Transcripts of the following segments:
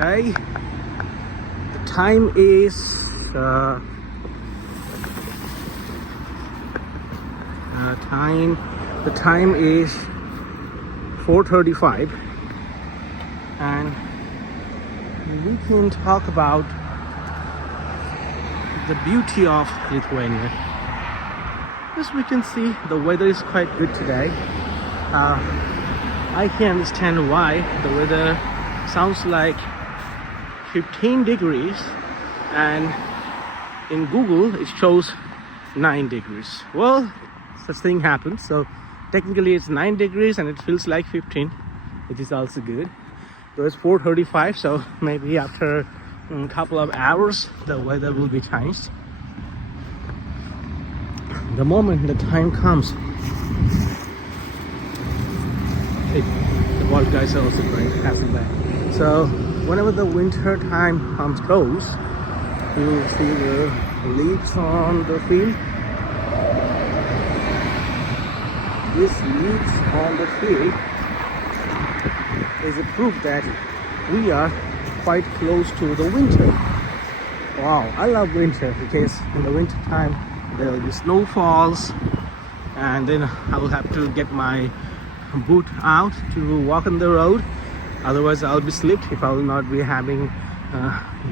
Okay, the time is the time is 4:35, and we can talk about the beauty of Lithuania. As we can see, the weather is quite good today. I can understand why the weather sounds like 15 degrees and in Google it shows 9 degrees. Well, such thing happens. So technically it's 9 degrees and it feels like 15, which is also good. So it's 4:35, so maybe after a couple of hours the weather will be changed. The moment the time comes, the bald guys are also going passing by. So whenever the winter time comes close, you will see the leaves on the field. These leaves on the field is a proof that we are quite close to the winter. Wow, I love winter because in the winter time there will be snowfalls, and then I will have to get my boot out to walk on the road. Otherwise I'll be slipped if I will not be having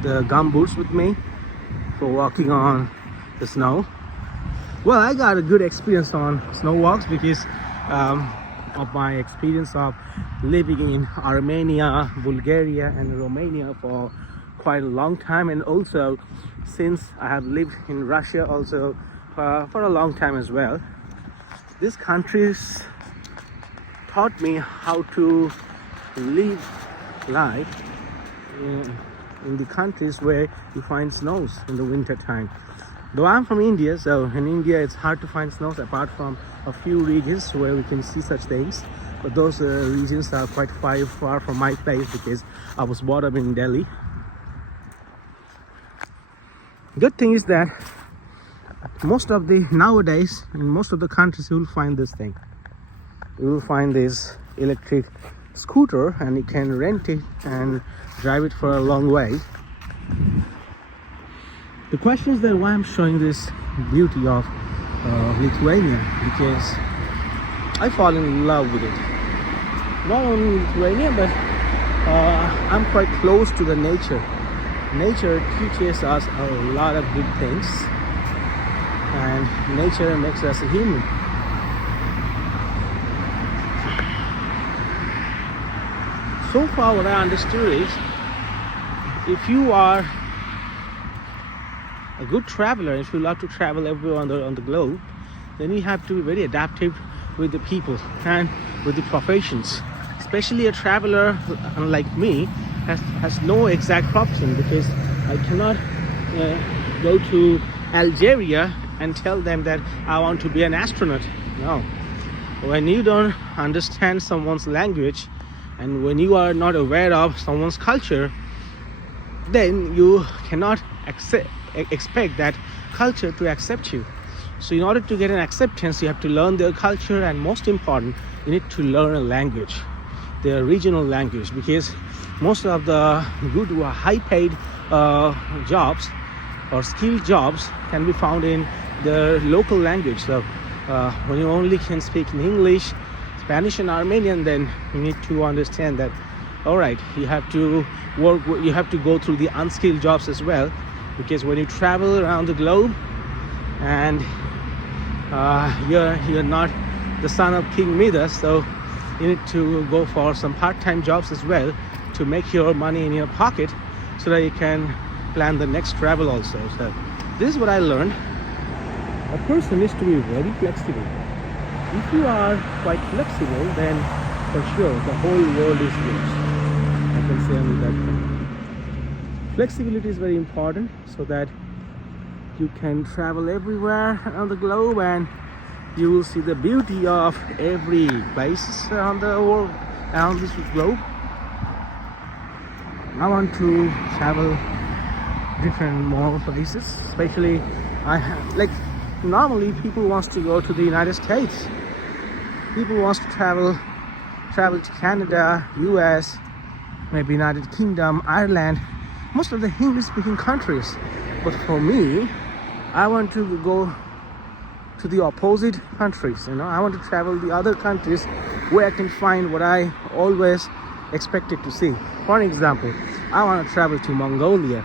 the gum boots with me for walking on the snow. Well, I got a good experience on snow walks because of my experience of living in Armenia, Bulgaria and Romania for quite a long time, and also since I have lived in Russia also for a long time as well. These countries taught me how to live life in the countries where you find snows in the winter time. Though I'm from India, so in India it's hard to find snows apart from a few regions where we can see such things. But those regions are quite far from my place because I was brought up in Delhi. Good thing is that nowadays in most of the countries you will find this thing. You will find this electric scooter and you can rent it and drive it for a long way. The question is that why I'm showing this beauty of Lithuania, because I fall in love with it. Not only Lithuania, but I'm quite close to the nature. Nature teaches us a lot of good things, and nature makes us a human. So far what I understood is, if you are a good traveler, if you love to travel everywhere on the globe, then you have to be very adaptive with the people and with the professions. Especially a traveler unlike me has no exact profession, because I cannot go to Algeria and tell them that I want to be an astronaut. No. When you don't understand someone's language and when you are not aware of someone's culture, then you cannot expect that culture to accept you. So in order to get an acceptance, you have to learn their culture, and most important, you need to learn a language, their regional language, because most of the good or high paid jobs or skilled jobs can be found in the local language. So when you only can speak in English, Spanish and Armenian, then you need to understand that, all right, you have to go through the unskilled jobs as well, because when you travel around the globe and you're not the son of King Midas, so you need to go for some part-time jobs as well to make your money in your pocket so that you can plan the next travel also. So this is what I learned. A person needs to be very flexible. If you are quite flexible, then for sure the whole world is yours. I can say only that. Flexibility is very important so that you can travel everywhere on the globe and you will see the beauty of every place around the world, around this globe. I want to travel different more places, especially normally people wants to go to the United States. People wants to travel to Canada, US, maybe United Kingdom, Ireland, most of the English-speaking countries. But for me, I want to go to the opposite countries. I want to travel the other countries where I can find what I always expected to see. For example, I want to travel to Mongolia.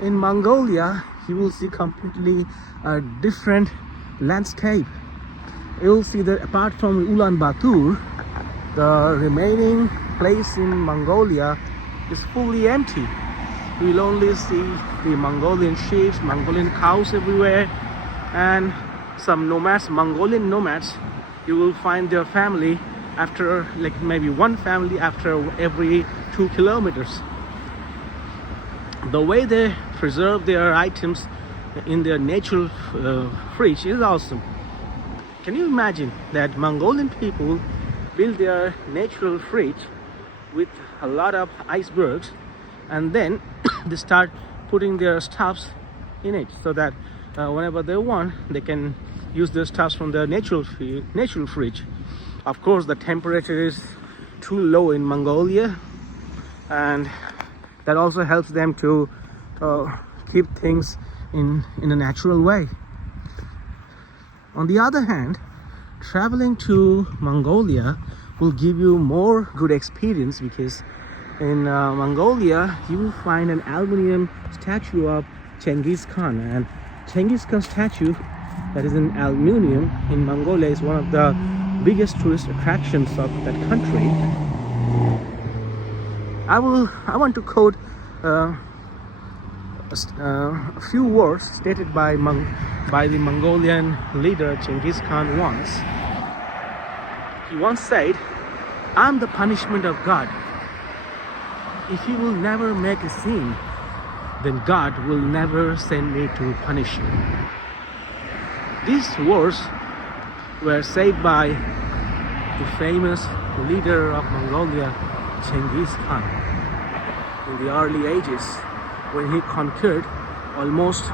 In Mongolia, you will see completely a different landscape. You will see that apart from Ulaanbaatar, the remaining place in Mongolia is fully empty. You will only see the Mongolian sheep, Mongolian cows everywhere, and some nomads, Mongolian nomads. You will find their family after, like maybe one family after every 2 kilometers. The way they preserve their items in their natural fridge is awesome. Can you imagine that Mongolian people build their natural fridge with a lot of icebergs, and then they start putting their stuffs in it so that whenever they want, they can use their stuffs from their natural fridge. Of course, the temperature is too low in Mongolia, and that also helps them to keep things in a natural way. On the other hand, traveling to Mongolia will give you more good experience, because in Mongolia you will find an aluminum statue of Genghis Khan, and Genghis Khan statue that is in aluminum in Mongolia is one of the biggest tourist attractions of that country. I want to quote a few words stated by the Mongolian leader Genghis Khan once. He once said, "I'm the punishment of God. If you will never make a sin, then God will never send me to punish you." These words were said by the famous leader of Mongolia, Genghis Khan, in the early ages, when he conquered almost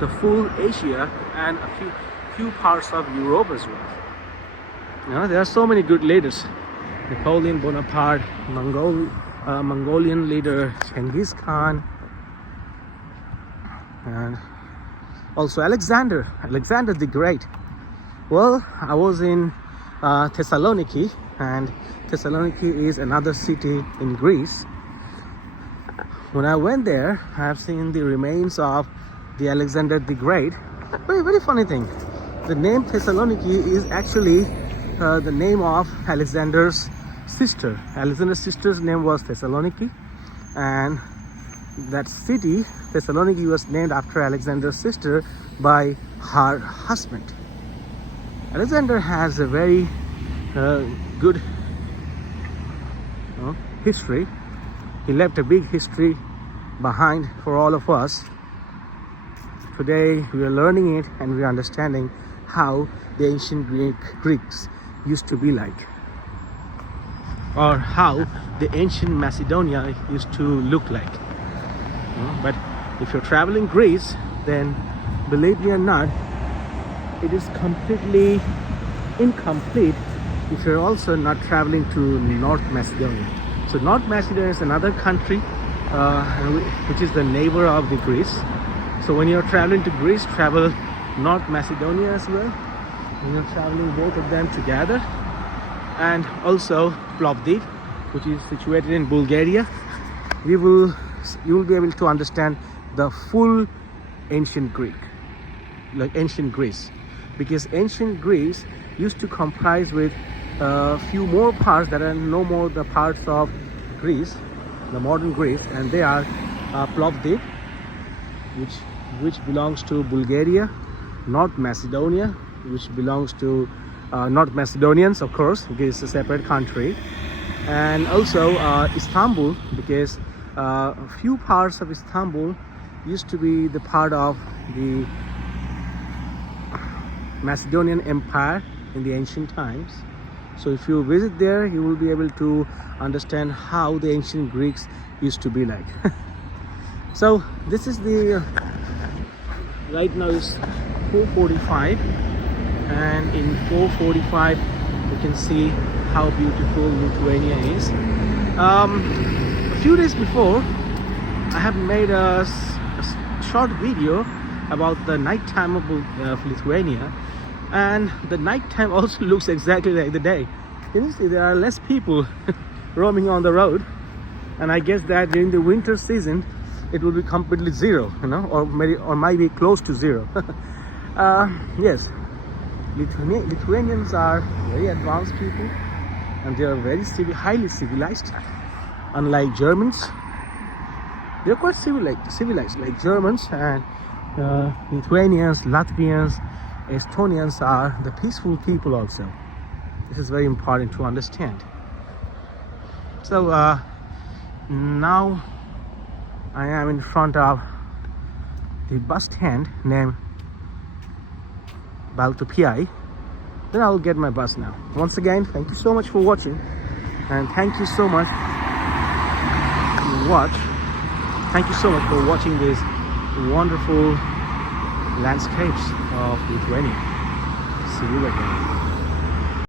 the full Asia and a few parts of Europe as well. There are so many good leaders. Napoleon Bonaparte, Mongolian leader Genghis Khan, and also Alexander the Great. Well, I was in Thessaloniki, and Thessaloniki is another city in Greece. When I went there, I have seen the remains of the Alexander the Great. Very, very funny thing. The name Thessaloniki is actually the name of Alexander's sister. Alexander's sister's name was Thessaloniki, and that city, Thessaloniki, was named after Alexander's sister by her husband. Alexander has a very good history. He left a big history behind for all of us. Today we are learning it, and we are understanding how the ancient Greeks used to be like, or how the ancient Macedonia used to look like. But if you're traveling Greece, then believe me or not, it is completely incomplete if you're also not traveling to North Macedonia. So North Macedonia is another country which is the neighbor of the Greece. So when you're traveling to Greece, travel North Macedonia as well. When you're traveling both of them together. And also Plovdiv, which is situated in Bulgaria. You will be able to understand the full ancient ancient Greece, because ancient Greece used to comprise with a few more parts that are no more the parts of Greece, the modern Greece, and they are Plovdiv, which belongs to Bulgaria, North Macedonia, which belongs to North Macedonians, of course, because it's a separate country, and also Istanbul, because a few parts of Istanbul used to be the part of the Macedonian Empire in the ancient times. So if you visit there, you will be able to understand how the ancient Greeks used to be like. So this is the right now is 4:45, and in 4:45 you can see how beautiful Lithuania is. few days before, I have made a short video about the nighttime of Lithuania, and the nighttime also looks exactly like the day. Can you see there are less people roaming on the road, and I guess that during the winter season it will be completely zero, or might be close to zero. Yes, Lithuanians are very advanced people, and they are very highly civilized. Unlike Germans, they're quite civilized like Germans, and Lithuanians, Latvians, Estonians are the peaceful people also. This is very important to understand. So now I am in front of the bus stand named Baltopii. Then I will get my bus now. Once again, thank you so much for watching, and thank you so much for watching these wonderful landscapes of Lithuania. See you again.